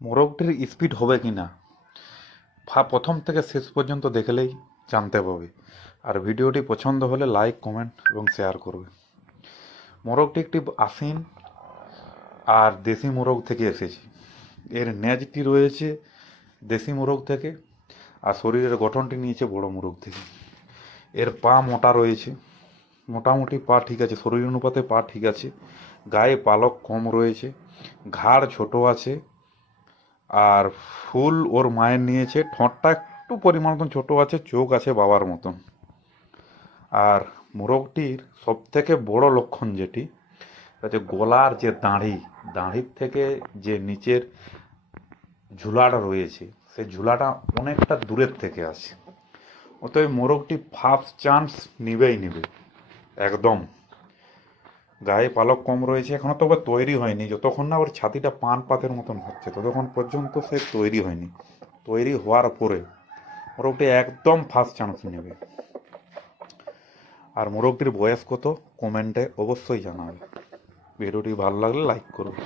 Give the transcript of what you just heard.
মোরগটির speed হবে কি না প্রথম থেকে শেষ পর্যন্ত দেখলেই জানতে পারবে। আর ভিডিওটি পছন্দ হলে লাইক, কমেন্ট এবং শেয়ার করবে। মোরগটি একটি আশিন আর দেশি মোরগ থেকে এসেছে। এর ন্যাজটি রয়েছে দেশি মোরগ থেকে, আর শরীরের গঠনটি নিয়েছে বড় মোরগ থেকে। এর পা মোটা রয়েছে, মোটামুটি পা ঠিক আছে, শরীর অনুপাতে পা ঠিক আছে। গায়ে পালক কম রয়েছে, ঘাড় ছোট আছে, আর ফুল ওর মায়ের নিয়েছে। ঠোঁটটা একটু পরিমাণ মতন ছোটো আছে, চোখ আছে বাবার মতন। আর মোরগটির সব থেকে বড় লক্ষণ যেটি হচ্ছে গলার যে দাঁড়ির থেকে যে নিচের ঝুলাটা রয়েছে, সেই ঝুলাটা অনেকটা দূরের থেকে আছে। অতএব মোরগটি ফার্স্ট চান্স নিবেই নিবে একদম। গায়ে পালক কম রয়েছে, এখনো তবে তৈরি হয়নি। যতক্ষণ না ওর ছাতিটা পান পাতের মতন হচ্ছে ততক্ষণ পর্যন্ত সে তৈরি হয়নি। তৈরি হওয়ার পরে মোরগটি একদম ফার্স্ট চান্স নেবে। আর মোরগটির বয়স কত কমেন্টে অবশ্যই জানাবে। ভিডিওটি ভালো লাগলে লাইক করুন।